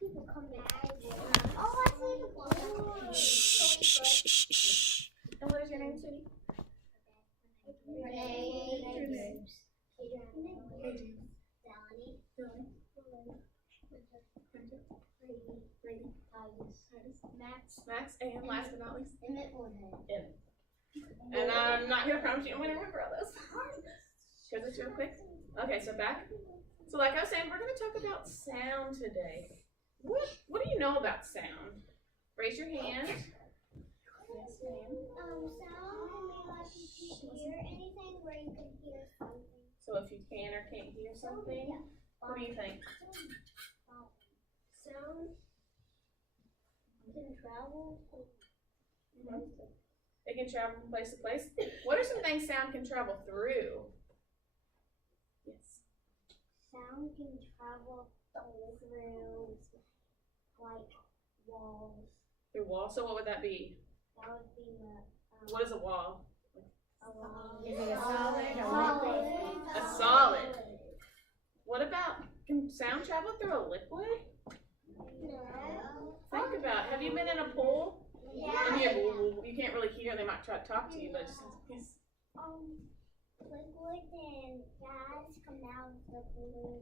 People come back. Oh, I see the ball. Shh. And what is your name, sweetie? Renee. Max, and last but not least, Emmett. And I'm not gonna promise you I'm gonna remember all those. Because it's real quick. Okay, so back. So like I was saying, we're gonna talk about sound today. What do you know about sound? Raise your hand. Yes, ma'am. Sound can be like you can hear anything where you can hear something. So if you can or can't hear something, what do you think? Sound can travel. It can travel from place to place. What are some things sound can travel through? Yes. Sound can travel through like walls. Through walls. So what would that be? That would be What is a wall? a wall. Is it a solid or A solid. What about, can sound travel through a liquid? No. Think about it. Have you been in a pool? Yeah. And you can't really hear, they might try to talk to you, but it's just, Liquid and gas come out of the balloon.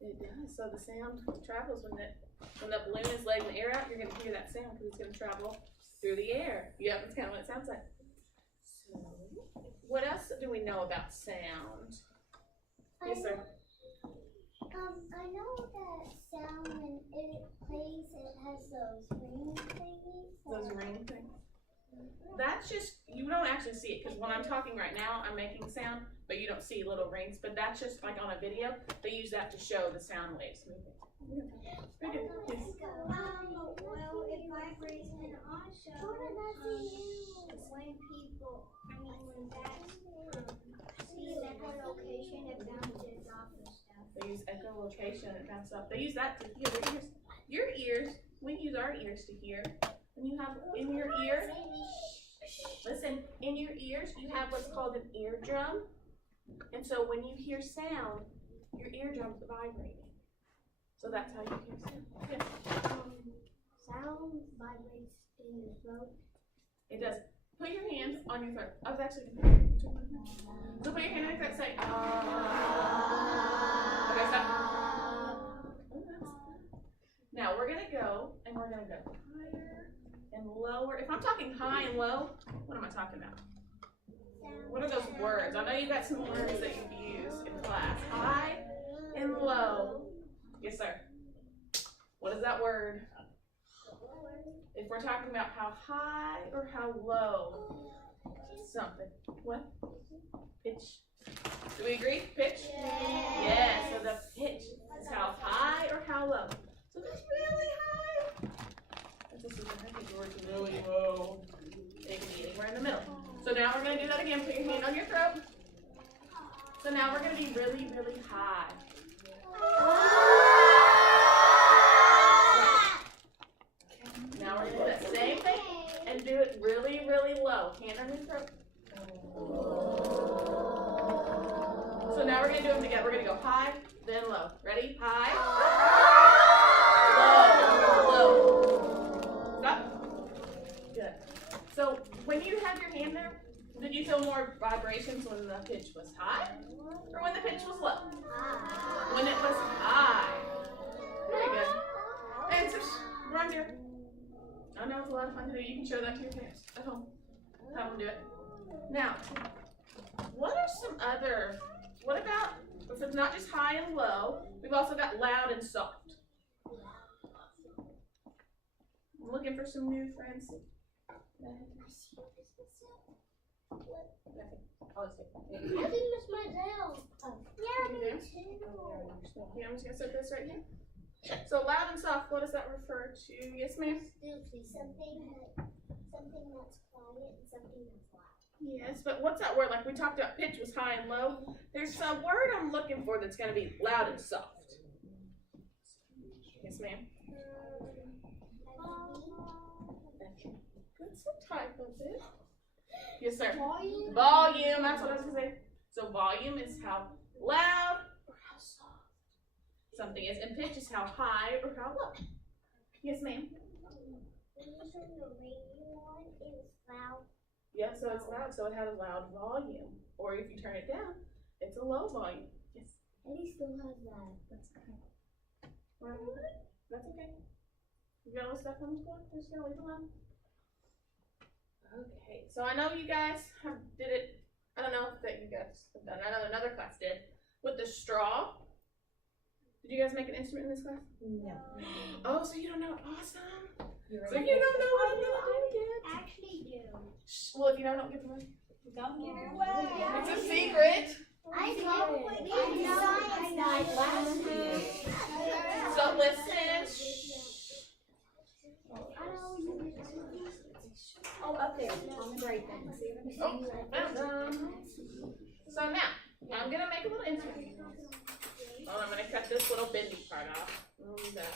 it does. So the sound travels when the balloon is letting the air out, you're going to hear that sound because it's going to travel through the air. Yeah, that's kind of what it sounds like. So, what else do we know about sound? Yes, sir. I know that sound when it plays, it has those ring thingies. Those ring things. That's just, you don't actually see it because when I'm talking right now, I'm making sound, but you don't see little rings. But that's just like on a video, they use that to show the sound waves moving. Very good. Yes. Well, it vibrates and also when people, when bats see echolocation, it bounces off the stuff. They use echolocation and it bounces up. They use that to hear their ears. Your ears, we use our ears to hear. When you have in your ear, listen, in your ears, you have what's called an eardrum. And so when you hear sound, your eardrum's vibrating. So that's how you hear sound. Yeah. Sound vibrates in your throat. It does. Put your hand on your throat. I was actually going to so put your hand on your throat, say, okay, stop. Now we're going to go, and we're going to go higher and lower. If I'm talking high and low, what am I talking about? What are those words? I know you got some words that you've used in class. High and low. Yes, sir. What is that word? If we're talking about how high or how low something. What? Pitch. Do we agree? Pitch? Yeah, so the pitch is how high or how low. So that's really high. That's just I think the word's really low. It can be anywhere in the middle. So now we're going to do that again. Put your hand on your throat. So now we're going to be really, really high. Now we're going to do that same thing and do it really, really low. Hand on your throat. So now we're going to do them together. We're going to go high, then low. Ready? High. Low. Stop. Good. So when you have your hand there, did you feel more vibrations when the pitch was high or when the pitch was low? When it was high. Very good. And just run your, I know it's a lot of fun to do. You can show that to your parents at home. Have them do it. Now, what are some other, what about, if it's not just high and low, we've also got loud and soft. I'm looking for some new friends. I think Miss Mazel. Yeah, me too. Yeah, I'm just gonna set this right here. So loud and soft, what does that refer to? Yes, ma'am? Something that's quiet and something that's loud. Yes, but what's that word? Like we talked about pitch was high and low. There's a word I'm looking for that's gonna be loud and soft. Yes, ma'am? That's a type of it. Yes, sir. Volume. Volume, that's what I was gonna say. So volume is how loud or how soft something is, and pitch is how high or how low. Yes, ma'am. The radio one is loud. Yeah, so it's loud, so it has a loud volume. Or if you turn it down, it's a low volume. Yes. And he still has that. That's okay. That's okay. You got all the stuff on the floor? Just gonna leave it alone. Okay, so I know you guys did it. I don't know if that you guys have done. I know another class did with the straw. Did you guys make an instrument in this class? No. Oh, so you don't know? Awesome. You're So you don't know what I'm gonna do yet? Actually do. Well, if you know, don't give it away. Don't give it away. It's a secret. I know. We did science night last year. So listen. Oh, up there on the gray thing. See what I'm Oh, saying? well done. So now, I'm gonna make a little instrument. Oh, I'm gonna cut this little bendy part off. I'll leave that.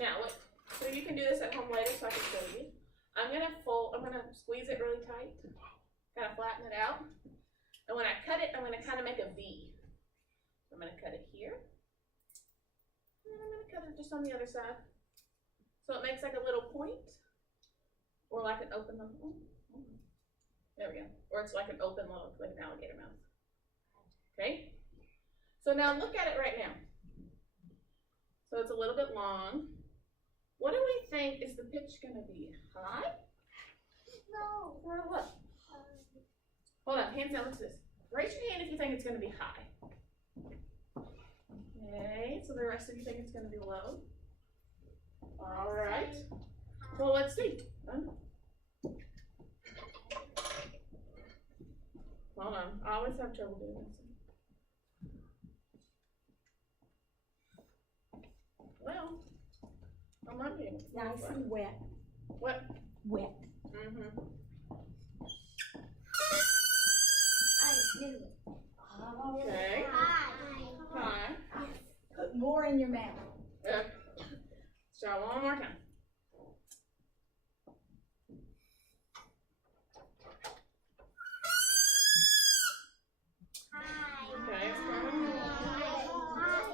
Now, what? So you can do this at home later, so I can show you. I'm gonna squeeze it really tight, kind of flatten it out. And when I cut it, I'm gonna kind of make a V. I'm gonna cut it here, and I'm gonna cut it just on the other side, so it makes like a little point, or like an open little. There we go. Or it's like an open little, like an alligator mouth. Okay. So now look at it right now. So it's a little bit long. What do we think is the pitch going to be? High? No. Or what? Hold on, hands down, look at this. Raise your hand if you think it's going to be high. Okay, so the rest of you think it's going to be low. All right. Well, let's see. Hold on, I always have trouble doing this. Well, I might be able to. Nice and wet. What? Wet. Mm-hmm. I knew it. Okay. Hi. Hi. Put more in your mouth. Okay. So one more time. Okay, it's kind of.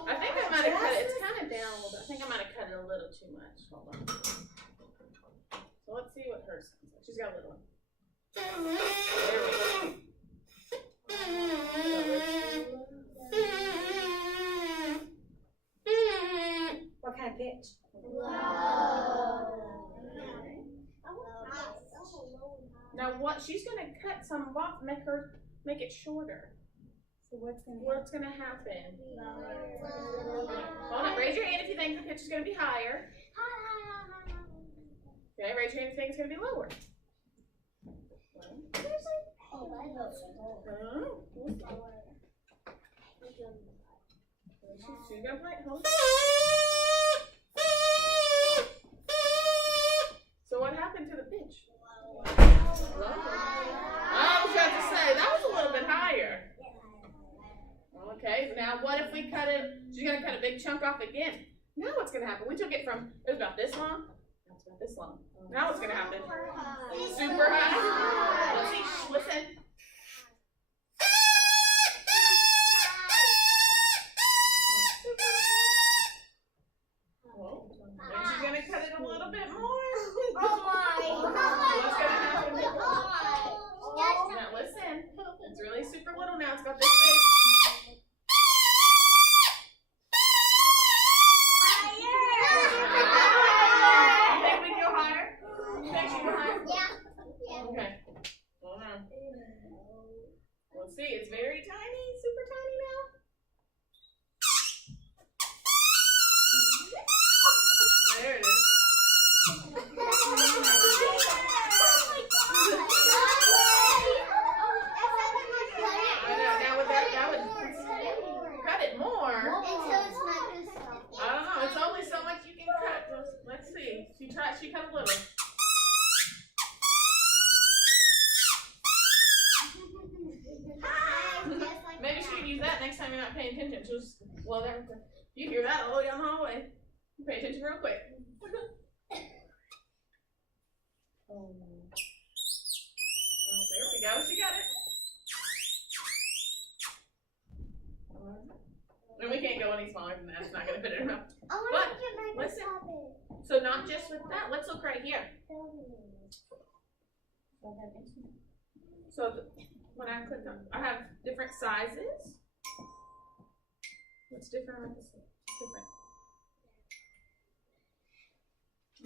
I think I might have cut it. It's kind of down a little bit. I think I might have cut it a little too much. Hold on. So let's see what hers sounds like. She's got a little one. There we go. What kind of pitch? Now what? She's gonna cut some off, make it shorter. So what's What's gonna gonna happen? Hold on. Raise your hand if you think the pitch is gonna be higher. Okay. Raise your hand if you think it's gonna be lower. She's gonna play. Hold on. So what happened to the pitch? I was about to say that was a little bit higher. Okay, now what if we cut it? She's gonna cut a big chunk off again. Now what's gonna happen? We took it from, it was about this long. Now it's about this long. Now what's gonna happen? Super high. Let's see. Listen. Well, and she's gonna cut it a little bit more. What's gonna happen? Now listen. It's really super little now. It's about this big. Let's see, it's very tiny, super tiny now. There it is. I know, now with that would cut it more. I don't know, it's only so much you can cut. Let's see. She cut a little. Maybe she can use that next time you're not paying attention. She'll just blow that. You hear that all the way down the hallway. Pay attention real quick. Oh, there we go. She got it. It we can't go any smaller than that. It's not gonna fit in her mouth. I want But, to get my listen. puppet. So not just with that. Let's look right here. So when I click on, I have different sizes. What's different with this? It's different.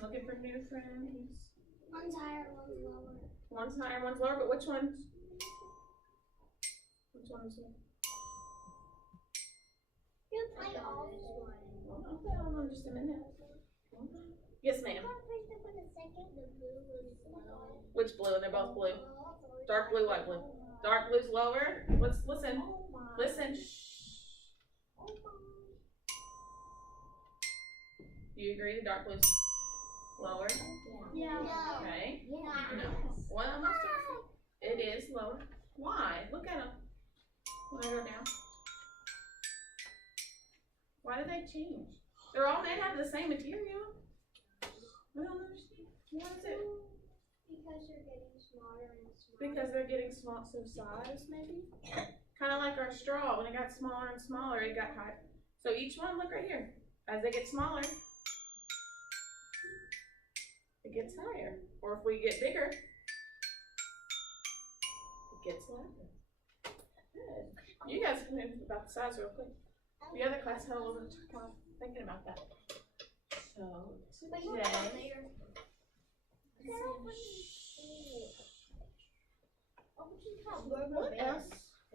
Looking for new friends. One's higher, one's lower. One's higher, one's lower, but which one's? Which one's? You play all one. Well, I'll put it on in just a minute. Yes, ma'am. I placed it for the second. The blue was lower. Which blue? They're both blue. Dark blue, light blue. Dark blue's lower. Let's listen. Oh my. Listen. Shh. Oh my. Do you agree the dark blue's lower? Yeah. Okay. Yeah. No. What am I saying? It is lower. Why? Look at them. When I go down. Why did they change? They're all made out of the same material. I don't understand. What is it? Because you're getting smaller and smaller. Because they're getting small, so size maybe? Kind of like our straw. When it got smaller and smaller, it got higher. So each one, look right here. As they get smaller, it gets higher. Or if we get bigger, it gets lighter. Good. You guys can move about the size real quick. The other class had a little bit of time thinking about that. So today, what else?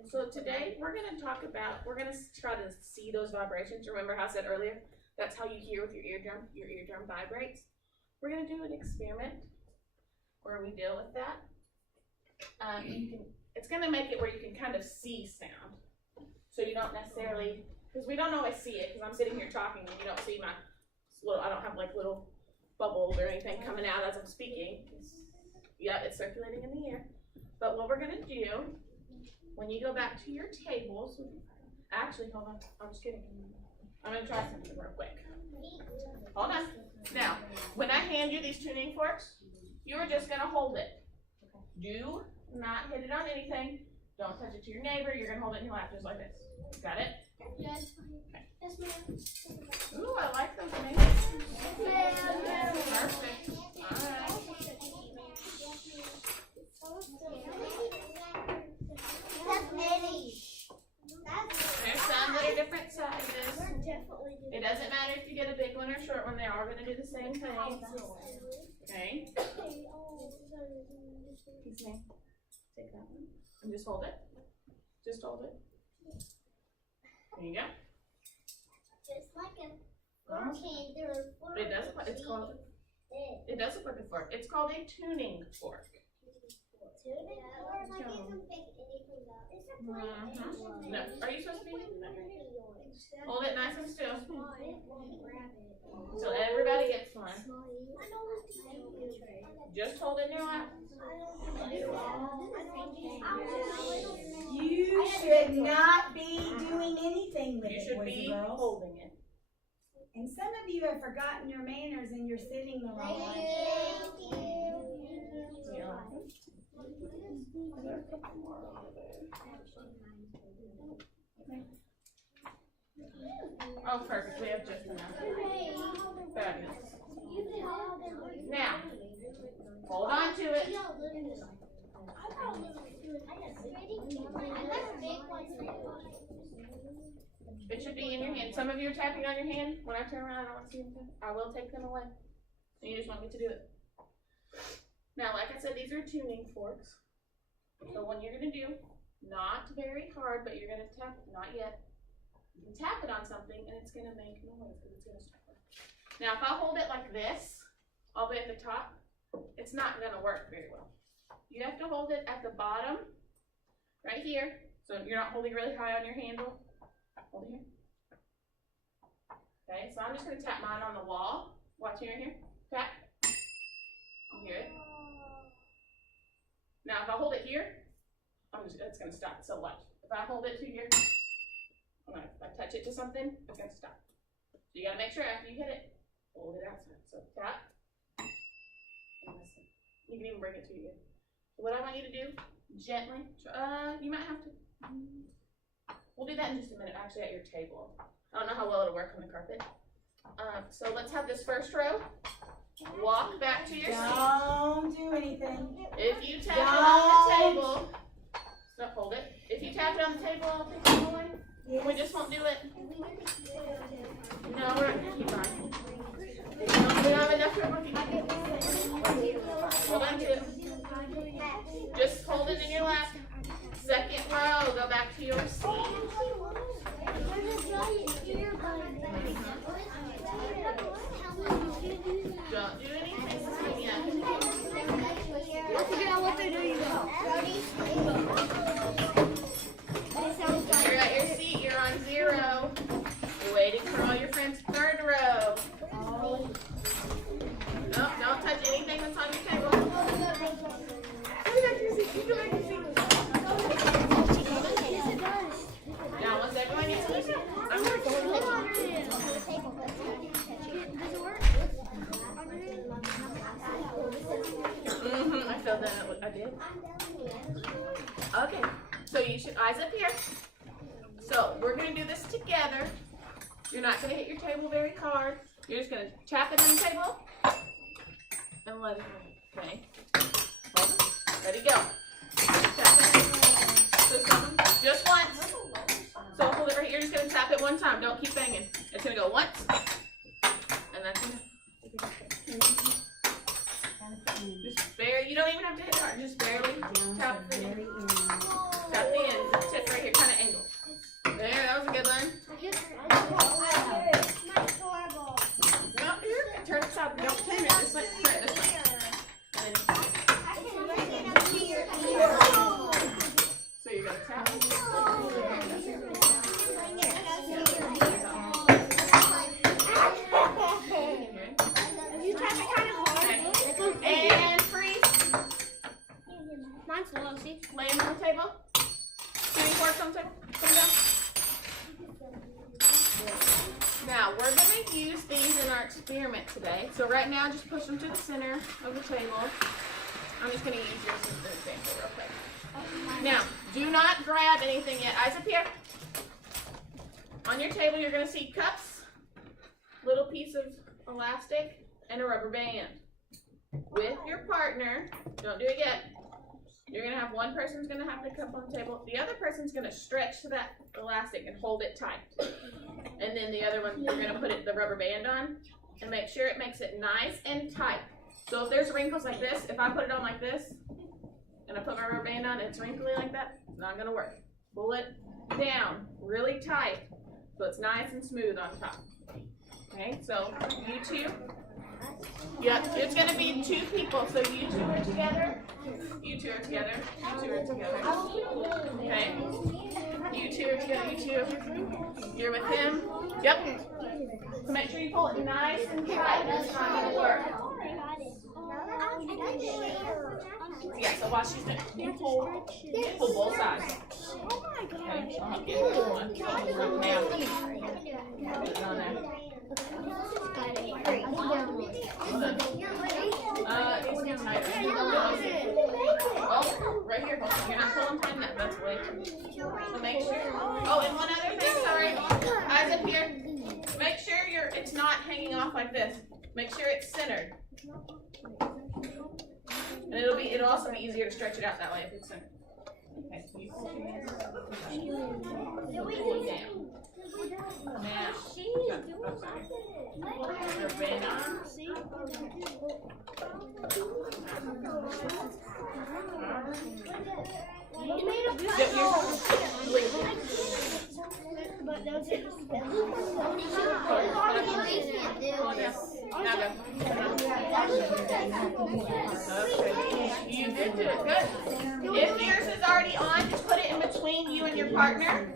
So today we're gonna talk about, we're gonna try to see those vibrations. Remember how I said earlier, that's how you hear with your eardrum. Your eardrum vibrates. We're gonna do an experiment where we deal with that. It's gonna make it where you can kind of see sound. So you don't necessarily, because we don't always see it, because I'm sitting here talking and you don't see my little, I don't have like little bubbles or anything coming out as I'm speaking. Yeah, it's circulating in the air. But what we're gonna do, when you go back to your tables, actually, hold on, I'm just kidding. I'm gonna try something real quick. Hold on. Now, when I hand you these tuning forks, you're just gonna hold it. Do not hit it on anything. Don't touch it to your neighbor. You're gonna hold it in your lap just like this. Got it? Yes. Yes, ma'am. Ooh, I like those things. Perfect. Alright. That's many. There's some that are different sizes. Definitely. It doesn't matter if you get a big one or a short one, they are gonna do the same thing. Okay. Excuse me. Take that one. And just hold it. Just hold it. There you go. Just like a fork handle. It does look like, it's called, it does look like a fork. It's called a tuning fork. No. Are you supposed to be using that? Hold it nice and still. So everybody gets one. Just hold it in your lap. You should not be doing anything with You it, should boys be and girls. holding it. And some of you have forgotten your manners and you're sitting the wrong way. There are a couple more over there. Oh, perfect. We have just enough. Fabulous. Now, hold on to it. It should be in your hand. Some of you are tapping on your hand. When I turn around, I don't want to see them tap. I will take them away. You just want me to do it. Now, like I said, these are tuning forks. So what you're going to do, not very hard, but you're going to tap, not yet. You can tap it on something and it's going to make noise because it's going to start. Now, if I hold it like this, all the way at the top, it's not going to work very well. You have to hold it at the bottom, right here. So you're not holding really high on your handle. Hold it here. Okay, so I'm just going to tap mine on the wall. Watch here and here. Tap. You hear it? Now, if I hold it here, it's going to stop. So watch. If I hold it to here, if I touch it to something, it's going to stop. So you got to make sure after you hit it, hold it outside. So tap. And listen. You can even bring it to you. So what I want you to do, gently, you might have to, we'll do that in just a minute, actually at your table. I don't know how well it'll work on the carpet. So let's have this first row. Walk back to your seat. Don't do anything. If you tap it on the table, stop, hold it. If you tap it on the table, I'll take it away. Yes. We just won't do it. No, we're not gonna keep on. We don't have enough room. Hold on to it. Just hold it in your lap. Second row, go back to your seat. Don't do anything yet. Let's figure out what they're doing now. You're at your seat, you're on 0. You're waiting for all your friends. Third row. No, don't touch anything that's on your table. Go back to your seat. You go back to your seat. Now, once everyone gets to their seat, I'm going to go. I felt that. I did. Okay. So you should eyes up here. So we're going to do this together. You're not going to hit your table very hard. You're just going to tap it on the table and let it go. Okay. Hold it. Ready, go. Tap it. So someone, just once. So hold it right here. You're just going to tap it one time. Don't keep banging. It's going to go once. And that's enough. Just barely. You don't even have to hit hard. Just barely tap the end. Tap the end. The tip right here. Kind of angle. There. That was a good one. No, here. Turn it up. Don't turn it. Just like turn it this way. And then, so you're gonna tap. And freeze. Mine's low, see? Lay them on the table. Tuning forks on the table. Put them down. Now, we're going to use these in our experiment today. So right now, just push them to the center of the table. I'm just going to use yours as an example real quick. Now, do not grab anything yet. Eyes up here. On your table, you're going to see cups, little piece of elastic, and a rubber band. With your partner, don't do it yet. You're going to have one person's going to have the cup on the table. The other person's going to stretch to that elastic and hold it tight. And then the other one, you're going to put the rubber band on and make sure it makes it nice and tight. So if there's wrinkles like this, if I put it on like this and I put my rubber band on and it's wrinkly like that, it's not going to work. Pull it down really tight so it's nice and smooth on top. Okay, so you two. Yep, it's going to be 2 people. So you 2 are together. You 2 are together. You 2 are together. Okay. You 2 are together. You 2. You're with him. Yep. So make sure you pull it nice and tight. It's not going to work. Yeah, so while she's doing it, you pull both sides. Okay, I'll help you with one. Now, put it on there. Needs to be tighter. Oh, right here. You're not pulling tight enough. That's way too much. So make sure. Oh, and one other thing. Sorry. Eyes up here. Make sure it's not hanging off like this. Make sure it's centered. And it'll also be easier to stretch it out that way if it's centered. Okay, so you pull your hands up. Pull it down. Now, your band on. Now go. Okay. You did do it. Good. If yours is already on, just put it in between you and your partner.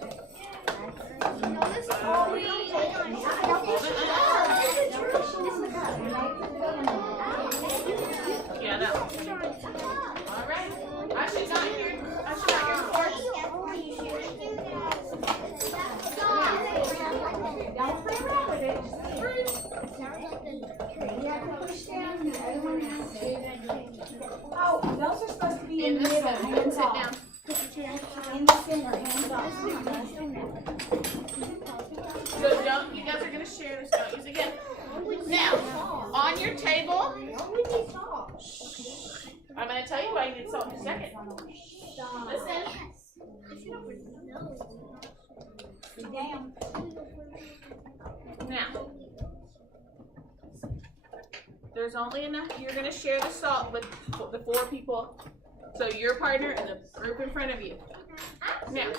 Yeah, that one. All right. I should not hear force. Don't play around with it. You have to push down. The other one has to. Oh, those are supposed to be in the middle. Hands off. In the center. Hands off. So don't use again. Now, on your table, I'm going to tell you why you need salt in a second. Listen. Now, there's only enough. You're going to share the salt with the 4 people. So your partner and the group in front of you. Now,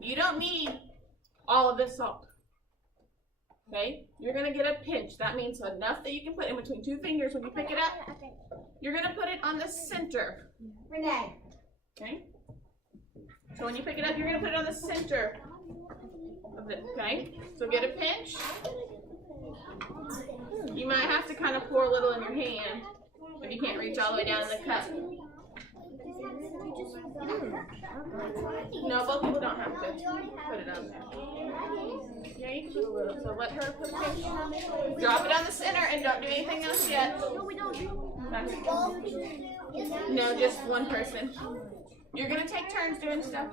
you don't need all of this salt. Okay? You're going to get a pinch. That means enough that you can put in between 2 fingers when you pick it up. You're going to put it on the center. Renee. Okay? So when you pick it up, you're going to put it on the center of it. Okay? So get a pinch. You might have to kind of pour a little in your hand if you can't reach all the way down in the cup. No, both people don't have to put it on there. Yeah, you can put a little. So let her put a pinch. Drop it on the center and don't do anything else yet. No, just one person. You're going to take turns doing stuff.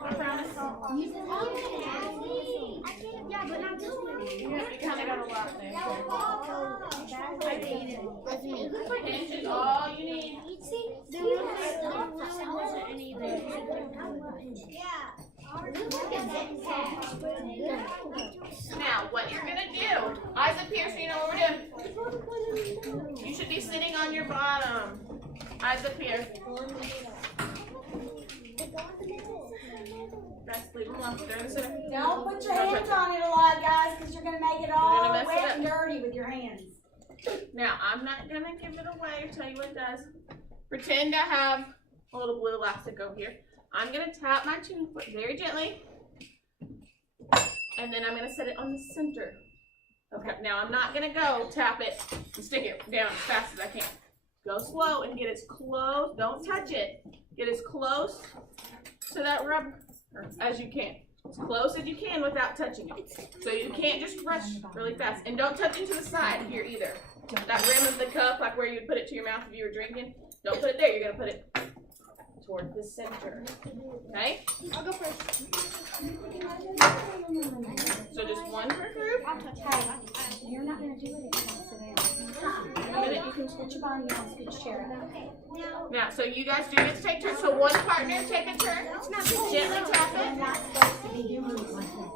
I promise. Yeah, but not this one. Yeah, you kind of got a lot there. Pinch is all you need. Now, what you're going to do, eyes up here so you know what we're doing. You should be sitting on your bottom. Eyes up here. Rest, leave them alone. They're in the center. Don't put your hands on it a lot, guys, because you're going to make it all mess it wet up. and dirty with your hands. Now, I'm not going to give it away or tell you what it does. Pretend I have a little blue elastic over here. I'm going to tap my tuning fork very gently. And then I'm going to set it on the center. Okay, now I'm not going to go tap it and stick it down as fast as I can. Go slow and get as close. Don't touch it. Get as close to that rubber as you can. As close as you can without touching it. So you can't just rush really fast. And don't touch into the side here either. That rim of the cup, like where you would put it to your mouth if you were drinking, don't put it there. You're going to put it toward the center. Okay? I'll go first. So just one per group. You're not going to do it if you don't sit down. In a minute, you can Put your body on, scoot your chair up. Now, so you guys do get to take turns. So one partner take a turn. Gently tap You're it. not supposed to be doing it like that.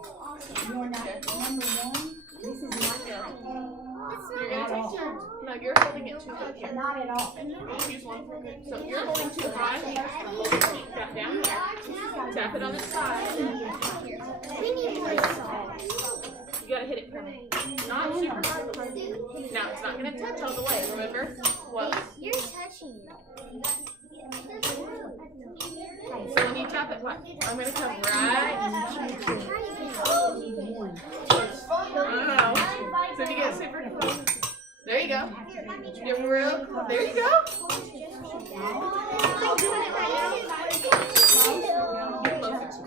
You're not. Number one, this is not You're going to take turns. No, you're holding it too high here. Not at all. Use one per group. So you're holding too high. Tap down here. Tap it on the side. We need more salt. You got to hit it perfect. Not super hard. Now, it's not going to touch all the way. Remember? Close. You're touching it. So when you tap it, what? I'm going to come right. So if you get super close. There you go. You're real close. There you go. Get closer.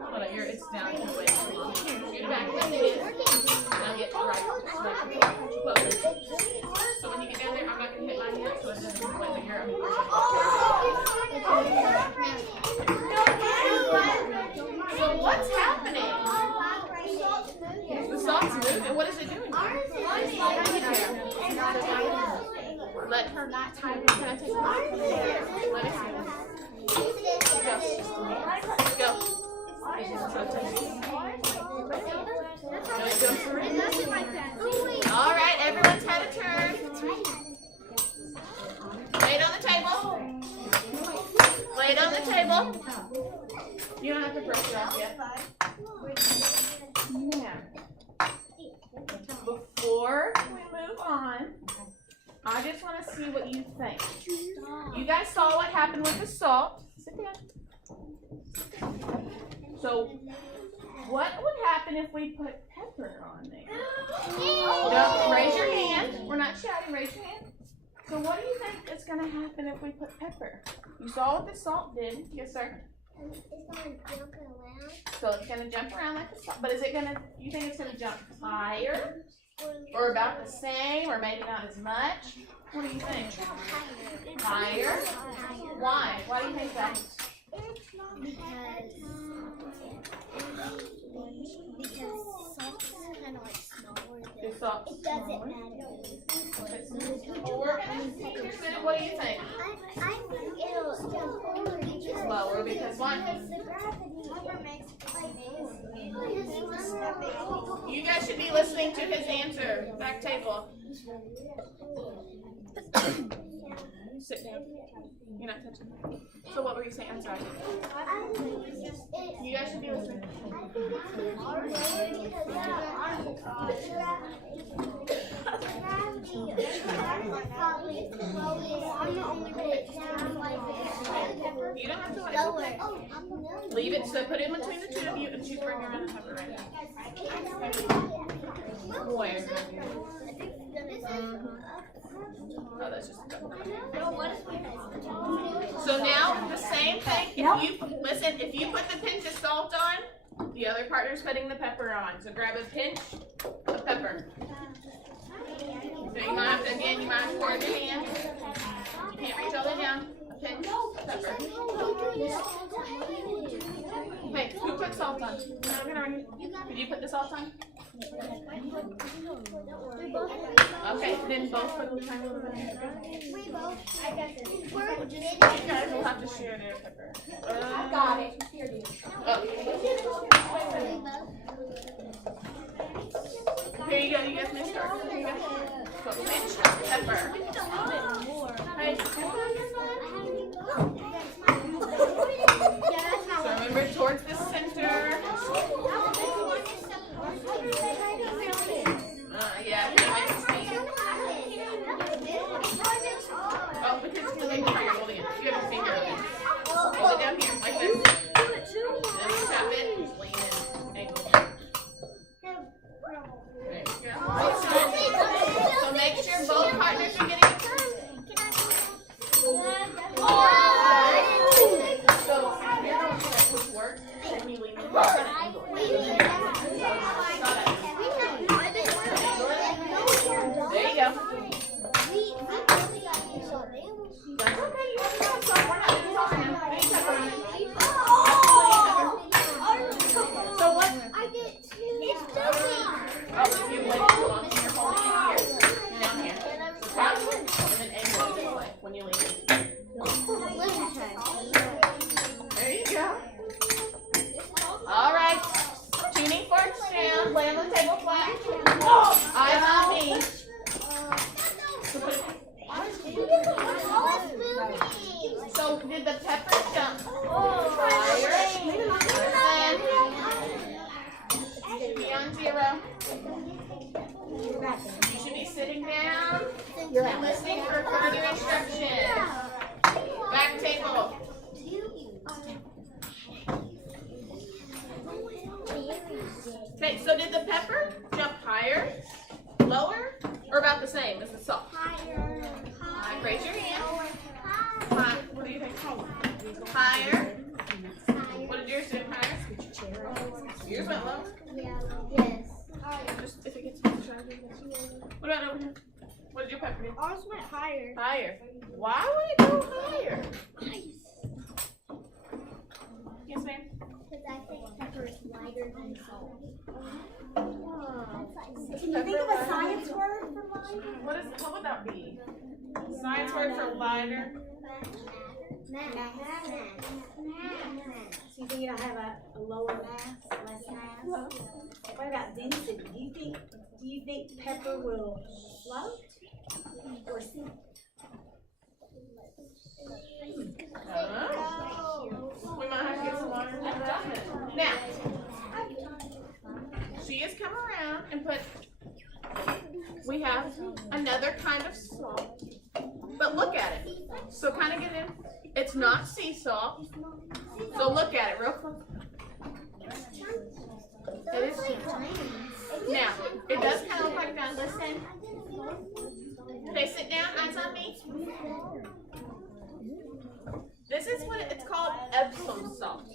Hold on, it's down. Shoot it back. Now get right. Closer. So when you get down there, I'm not going to hit my hand, so it doesn't point the ear. So what's happening? The salt's moving. What is it doing? Let her not tie it. Can I take it off? Let it go. Go. All right, everyone's had a turn. Lay it on the table. Lay it on the table. You don't have to brush it off yet. Now, before we move on, I just want to see what you think. You guys saw what happened with the salt. Sit down. So, what would happen if we put pepper on there? Don't raise your hand. We're not shouting. Raise your hand. So, what do you think is going to happen if we put pepper? You saw what the salt did. Yes, sir. It's going to jump around. So it's going to jump around like the salt. But is it going to? You think it's going to jump higher, or about the same, or maybe not as much? What do you think? Higher. Why? Why do you think that? Because salt's kind of like smaller than. Is salt It doesn't smaller? matter. Well, we're gonna see here in a minute. What do you think? I think it'll It's lower because one. the gravity makes You guys should be listening to his answer. Back table. Sit down. You're not touching that. So what were you saying? I'm sorry. You guys should be listening. You don't have to like leave it. So put it in between the two of you and she's bringing around the pepper right now. Where? Oh, that's just a couple. So now the same thing. If you put the pinch of salt on, the other partner's putting the pepper on. So grab a pinch of pepper. So you might have to, again, you might have to pour it in your hand. You can't reach all the way down. A pinch of pepper. Hey, who put salt on? Did you put the salt on? Okay, then both put a tiny little bit of pepper. You guys will have to share their pepper. I got it. Here it is. Here you go, you guys may start. Here you go. So pinch of pepper. Hey. So remember towards the center. Yeah, oh, because it's too late for your holding it. You have a finger on it. Hold it down here, like this. Then you tap it, lean in, angle it. There you go. So make sure both partners are getting a turn. So you're going to push work, and you lean in. There you go. That's okay, you have to have some. We're not doing something now. Lean pepper on it. So what? I get two. Oh, if you wait too long, you're holding it here. Down here. So tap, and then angle it this way when you lean in. There you go. All right. Tuning forks down. Lay on the table flat. Eyes on me. So did the pepper jump higher? Should be on 0. You should be sitting down and listening for further instructions. Back table. Okay, so did the pepper jump higher, lower, or about the same as the salt? Higher. Raise your hand. High. What do you think? Higher. What did yours do? Higher? Yours went lower? Yeah. Yes. Just if it gets too sharp. What about over here? What did your pepper do? Ours went higher. Higher. Why would it go higher? Yes, ma'am. Because I think pepper is lighter than salt. Can you think of a science word for lighter? What would that be? Science word for lighter? Mass. So you think it'll have a lower mass, less mass? What about density? Do you think pepper will float or sink? We might have to get some water. Now, she has come around and put, we have another kind of salt, but look at it. So kind of get in, it's not sea salt, so look at it real quick. It is sea salt. Now, it does kind of look like that. Listen. Okay, sit down, eyes on me. This is what it's called, Epsom salt.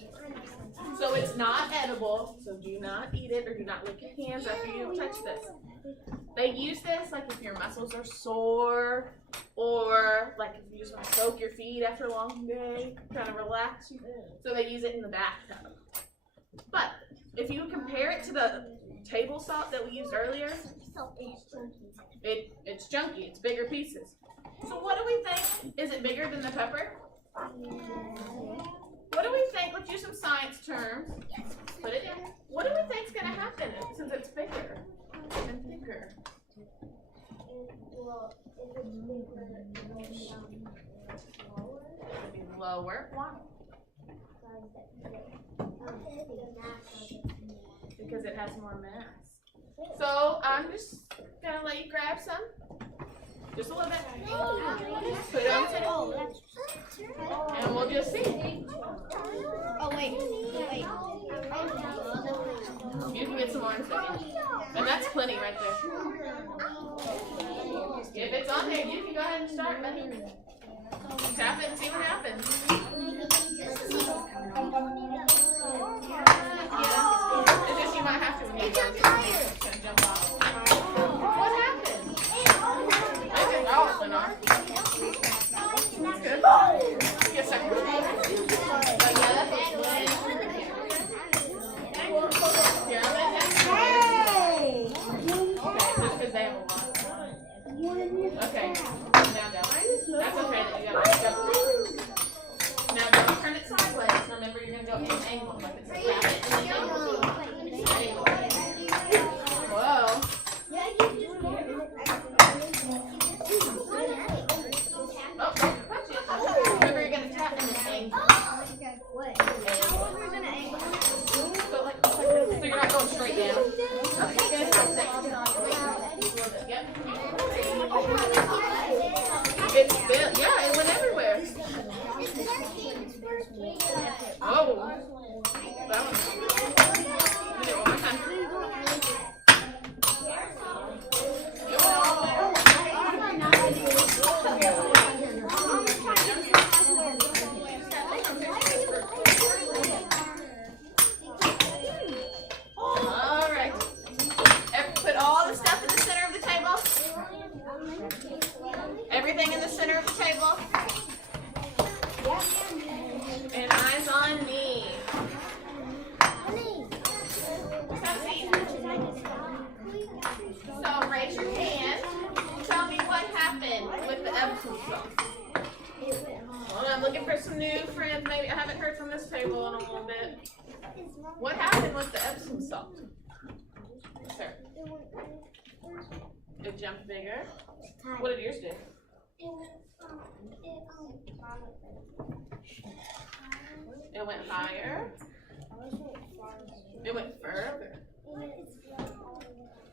So it's not edible, so do not eat it or do not lick your hands after you touch this. They use this like if your muscles are sore or like if you just want to soak your feet after a long day, kind of relax. So they use it in the bathtub. But if you compare it to the table salt that we used earlier, it's chunky, it's bigger pieces. So what do we think? Is it bigger than the pepper? What do we think? Let's use some science terms. Put it in. What do we think is going to happen since it's bigger and bigger? It'll be lower. Why? Because it has more mass. So I'm just going to let you grab some. Just a little bit. Put it on the table. And we'll just see. Oh, wait. You can get some more in a second. And that's plenty right there. If it's on there, you can go ahead and start, buddy. Tap it and see what happens. Yeah. It's just you might have to. It's gonna jump off. What happened? I think all went off. That's good. Give me a second. Yeah, that's good. Here, I'm gonna take some. Okay, just because they have a lot. Okay, now go. That's okay that you got to jump. Now don't turn it sideways. Remember, you're going to go in angle. Like it's a rabbit and then angle. Whoa. Oh, don't touch it. Remember, you're going to tap in an angle. So you're not going straight down. Okay, good. Yep. It's built. Yeah, it went everywhere. Oh. That one. Do it one more time. It went all the way over. All right. Put all the stuff in the center of the table. Everything in the center of the table. And eyes on me. So raise your hand. Tell me what happened with the Epsom salt. Hold on, I'm looking for some new friends. Maybe I haven't heard from this table in a little bit. What happened with the Epsom salt? Sir. It jumped bigger. What did yours do? It went higher. It went further.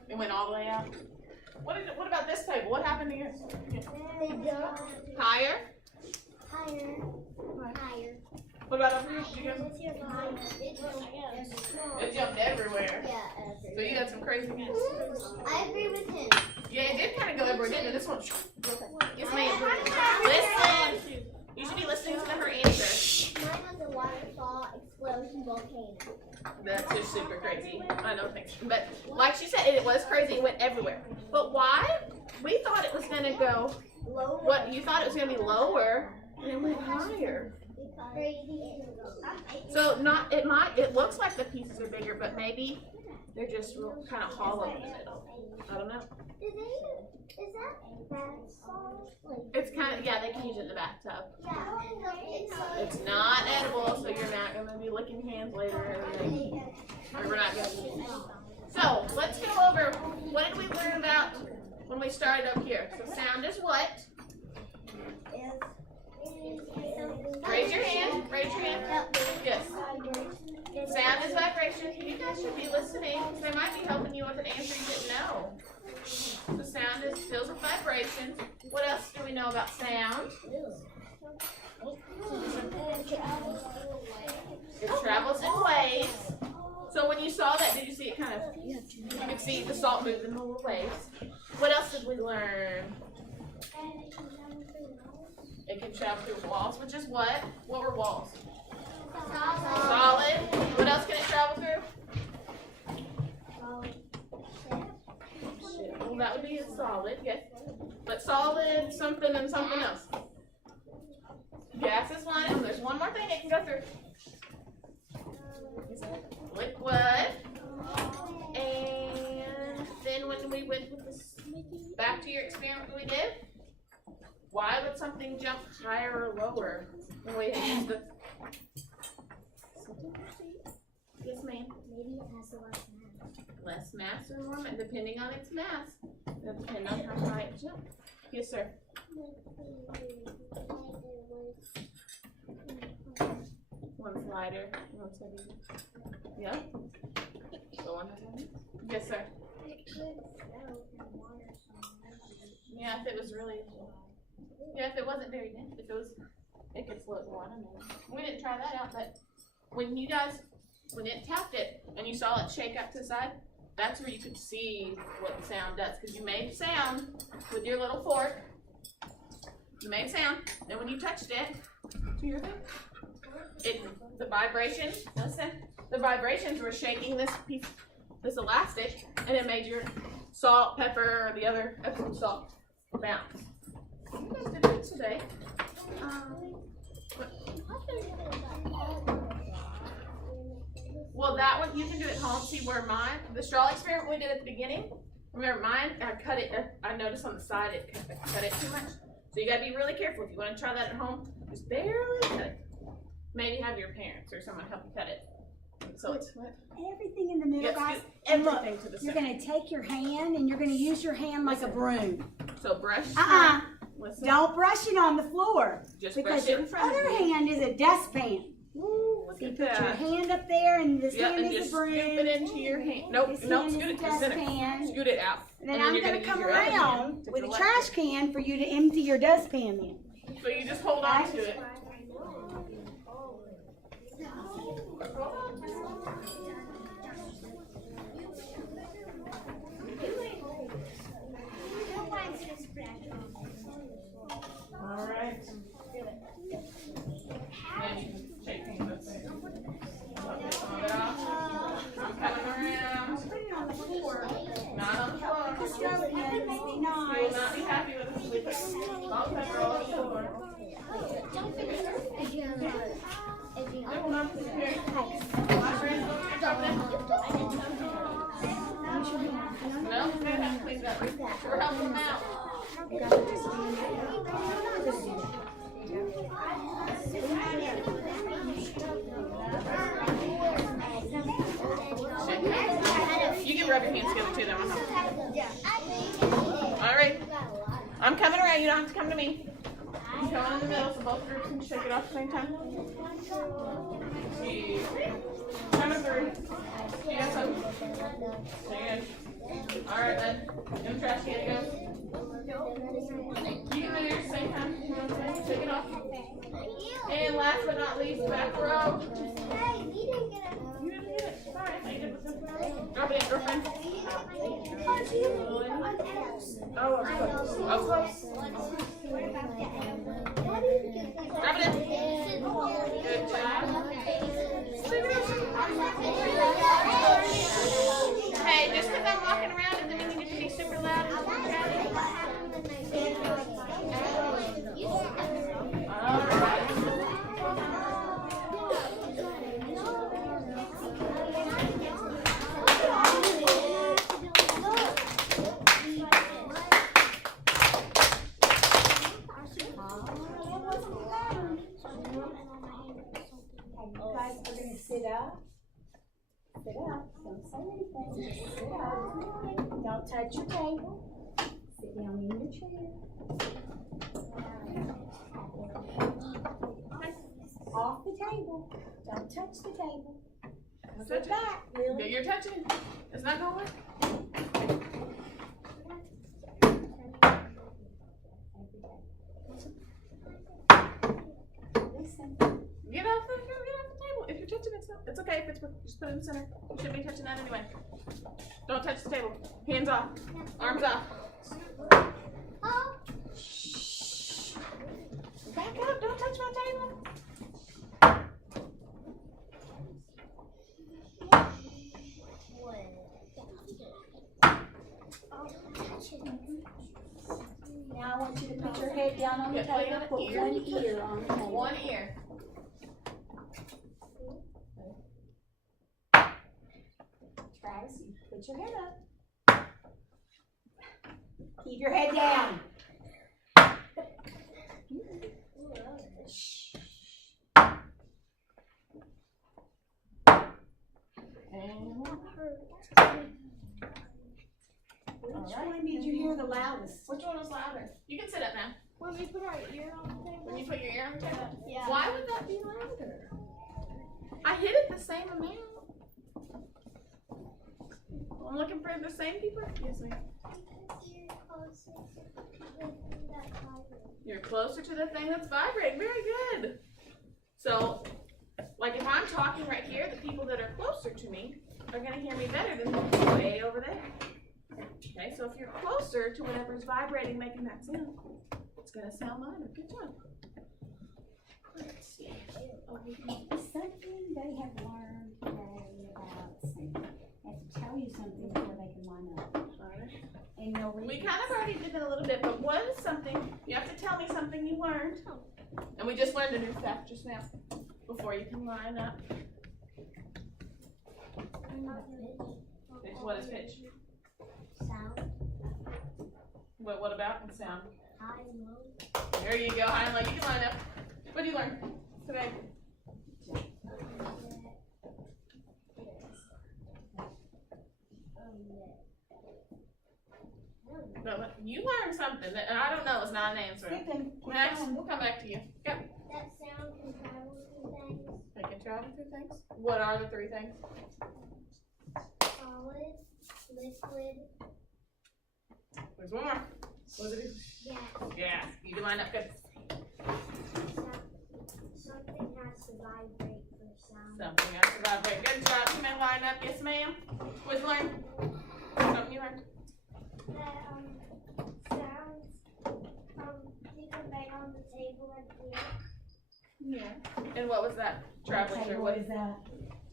It went all the way out. What about this table? What happened to yours? Higher? Higher. What about over here? It jumped everywhere. Yeah, So you got some crazy hands. I agree with him. Yeah, it did kind of go everywhere, didn't it? This one. Yes, ma'am. Listen. You should be listening to her answer. Mine was a waterfall explosion volcano. That's just super crazy. I don't think so. But like she said, it was crazy. It went everywhere. But why? We thought it was going to go. Lower. What? You thought it was going to be lower, and it went higher. So not. It looks like the pieces are bigger, but maybe they're just kind of hollow in the middle. I don't know. Is that bath salt? It's kind of, yeah, they can use it in the bathtub. Yeah. It's not edible, so you're not going to be licking hands later. Or we're not going to. So let's go over, what did we learn about when we started up here? So sound is what? Raise your hand. Raise your hand. Yes. Sound is vibration. You guys should be listening because they might be helping you with an answer you didn't know. So sound is fills with vibrations. What else do we know about sound? It travels in waves. So when you saw that, did you see it kind of, you could see the salt move in little waves. What else did we learn? It can travel through walls, which is what? What were walls? Solid. What else can it travel through? Well, that would be a solid, yes. But solid, something, and something else. Gas is one, and there's one more thing it can go through. liquid. And then when we went with this, back to your experiment we did, why would something jump higher or lower when we used the... Yes, ma'am. Maybe it has less mass. Less mass or more mass, depending on its mass. It'll depend on how high it jumps. Yes, sir. One's lighter, one's heavier. Yep. The one has one. Yes, sir. Yeah, if it was really, yeah, if it wasn't very dense, if it was, it could float in water. We didn't try that out, but when you guys, when it tapped it and you saw it shake out to the side, that's where you could see what the sound does. Because you made sound with your little fork. You made sound. Then when you touched it to your thing, the vibration, listen, the vibrations were shaking this piece, this elastic, and it made your salt, pepper, or the other Epsom salt bounce. You guys did good today. Well, that one you can do at home. See where mine, the straw experiment we did at the beginning. Remember mine? I cut it. I noticed on the side it cut it too much. So you gotta be really careful if you want to try that at home. Just barely cut it. Maybe have your parents or someone help you cut it. So it's what? Everything in the middle, Yes, guys. do And look, everything to the you're center. going to take your hand and you're going to use your hand like a broom. So brush. Listen. Don't brush it on the floor. Just Because brush it your in front other of you. hand is a dustpan. Ooh, look So you at put your that. hand up there and this Yeah, hand and is just a broom. scoop it into your hand. Nope, This nope, hand scoot is it a to the center. dustpan. Scoot it out. And then you're I'm going gonna to come use your other hand around to with a collect trash it. can for you to empty your dustpan in. So you just hold on to it. All right. Then you can shake things up there. Okay, some of it off. I'm coming around. Put it on the floor. Not on the floor. Just throw it in. Be You will nice. not be happy with this liquid. Salt, pepper all over the floor. It will not disappear. My friends don't drop that. No, they haven't cleaned up. We're helping them out. You can rub your hands together too, that will help. All right. I'm coming around. You don't have to come to me. You come in the middle so both groups can shake it off at the same time. 2, 3. Coming through. You got some? There you go. All right, then. In the trash can it goes. You can do yours at the same time. Shake it off. And last but not least, back row. You didn't get it. All right. How you did with this? Drop it in, girlfriend. Oh, of course. Of course. Drop it in. Good job. Hey, just because I'm walking around doesn't mean you get to be super loud and super chatty. All right. Guys, we're going to sit up. Sit up. Don't say anything. Just sit up. Don't touch your table. Sit down in your chair. Off the table. Don't touch the table. Sit back, Lily. You're touching it. It's not going to work. Listen. Get off the table. If you're touching it, it's okay. If it's just put it in the center. You shouldn't be touching that anyway. Don't touch the table. Hands off. Arms off. Shh. Back up. Don't touch my table. Now I want you to put your head down on the Yeah, lay table. on Put the ear. one ear on the table. One ear. Put your head up. Keep your head down. Shh. And which one did you hear the loudest? Which one was louder? You can sit up now. When we put our ear on the table? When you put your ear on the table? Yeah. Why would that be louder? I hit it the same amount. I'm looking for the same people. Yes, ma'am. You're closer to the thing that's vibrating. Very good. So, like if I'm talking right here, the people that are closer to me are going to hear me better than the people way over there. Okay, so if you're closer to whatever's vibrating, making that sound, it's going to sound louder. Good job. Let's see. Something they have learned today about singing. I have to tell you something before they can line up. And they'll read. We kind of already did it a little bit, but what is something, you have to tell me something you learned. And we just learned a new fact just now, before you can line up. Pitch, what is pitch? Sound. What about sound? High and low. There you go, high and low. You can line up. What did you learn today? No, you learned something that I don't know. It's not an answer. Next, we'll come back to you. Go. That sound can travel through things. They can travel through things. What are the three things? Solid, liquid, There's one more. What is it? gas. Yeah, you can line up good. Something has to vibrate for sound. Something has to vibrate. Good job. You may line up. Yes, ma'am. What'd you learn? Something you learned? That sounds you can bang on the table and hear. Yeah. And what was that? Traveling through What what? is that?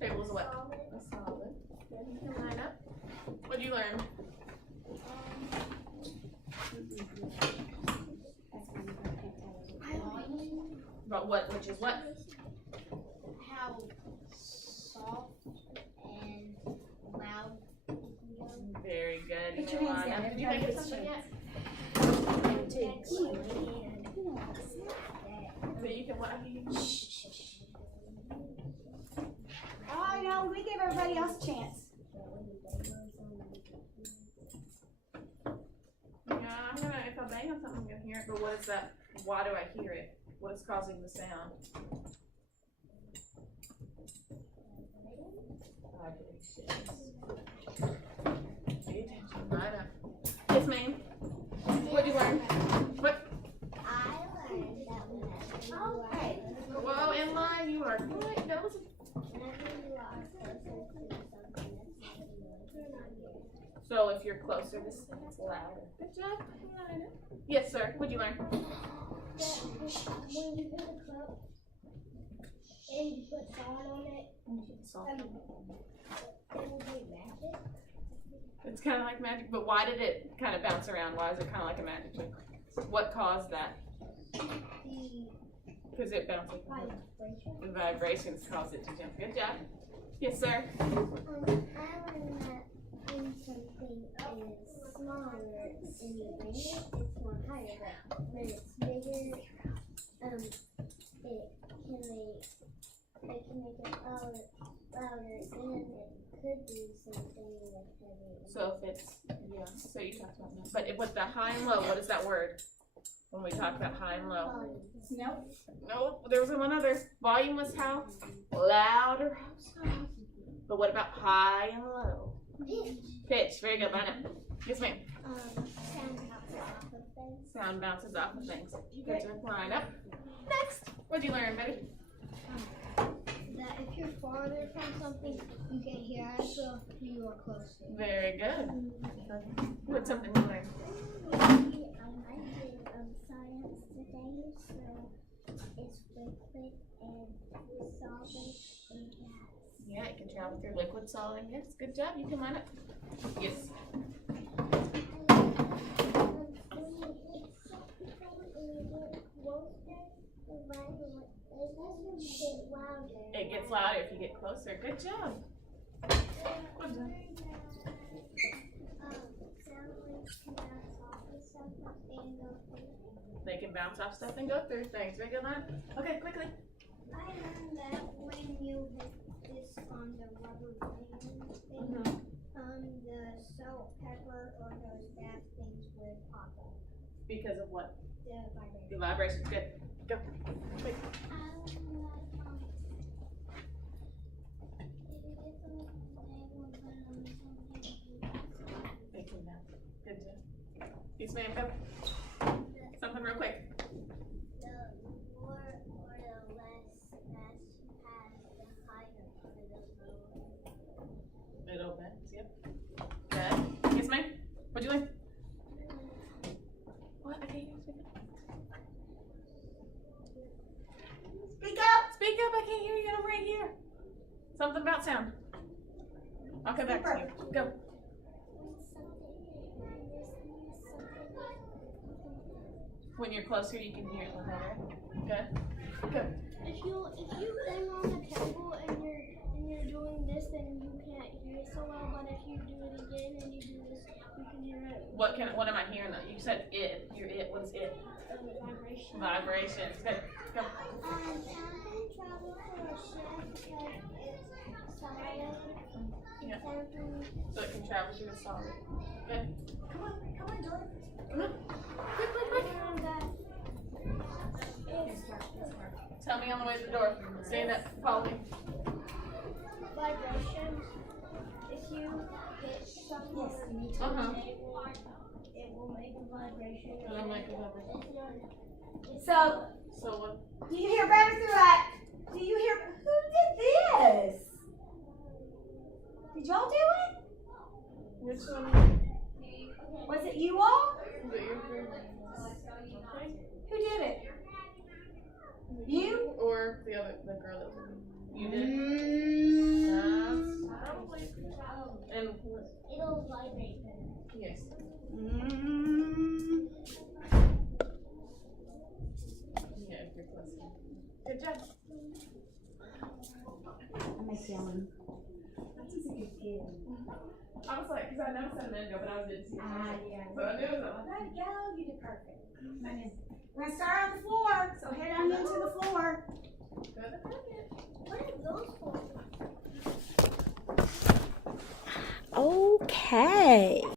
Table was what? Solid. A solid. Good. You can line up. What'd you learn? About what? Which is what? How soft and loud it can go. Very good. Put You your may hands line down. up. Did you think of Everybody something gets yet? So you can what? Oh no, we give everybody else a chance. Yeah, I'm gonna, if I bang on something, I'm gonna hear it, but what is that? Why do I hear it? What is causing the sound? Pay attention, line up. Yes, ma'am. What'd you learn? What? I learned that whenever Whoa, in line, you are good. That was whenever you are closer to something that's making noise, you're not hearing. So if you're closer, this is louder. Good job. Line up. Yes, sir. What'd you learn? That when you put a cup and you put salt on it, it will be magic. It's kind of like magic, but why did it kind of bounce around? Why is it kind of like a magic trick? What caused that? Because it bounced. Vibration. The vibrations caused it to jump. Good job. Yes, sir. I learned that when something is smaller and you bring it, it's more higher. But when it's bigger, it can make it louder, and it could do something with heavy. So if it's, yeah, so you talked about that. But with the high and low, what is that word? When we talk about high and low. No. No, there was one other. Volume was how? Loud or how soft? But what about high and low? Pitch. Pitch. Very good. Line up. Yes, ma'am. Sound bounces off of things. Sound bounces off of things. Good job. Line up. Next. What'd you learn, Betty? That if you're farther from something, you can hear it, so you are closer. Very good. What's something you learned? I did science today, so it's liquid and solid and gas. Yeah, it can travel through liquid, solid, and gas. Good job. You can line up. Yes. It gets louder if you get closer. Good job. Good job. They can bounce off stuff and go through things. Very good, line. Okay, quickly. I learned that when you hit this on the rubber band thing, the salt, pepper, or those bad things would pop up. Because of what? The vibration. The vibrations. Good. Go. Quick. They can bounce. Good job. Yes, ma'am. Go. Something real quick. The more or the less mass you have, the higher or the lower. It opens. Yep. Good. Yes, ma'am. What'd you learn? What? I can't hear you. Speak up. Speak up. I can't hear you. I'm right here. Something about sound. I'll come back to you. Go. When you're closer, you can hear it better. Good. Good. If you bang on the table and you're doing this, then you can't hear it so well. But if you do it again and you do this, you can hear it. What am I hearing? You said it. You're it. What is it? Vibration. Vibrations. Good. Go. Can travel for a ship because it's solid. Yeah. Something. So it can travel through the solid. Good. Come on, Jordan. Come on. Quick, quick, quick. Tell me on the way to the door. Stand up. Follow me. Vibration. If you hit something on the table, it will make a vibration. It'll make a vibration. So, So what? do you hear better through that? Do you hear? Who did this? Did y'all do it? Which one? Was it you all? Is it your group? Okay. Who did it? You? Or the girl that was with you? You did? Probably. And what? It'll vibrate better. Yes. Yeah, if you're close. Good job. I'm a yelling. That's a good kid. I was like, because I noticed that a minute ago, but I didn't see it. Yeah. So I knew it was like, There you go. You did perfect. We're gonna start on the floor. So head on into the floor. good. What are those for? Okay.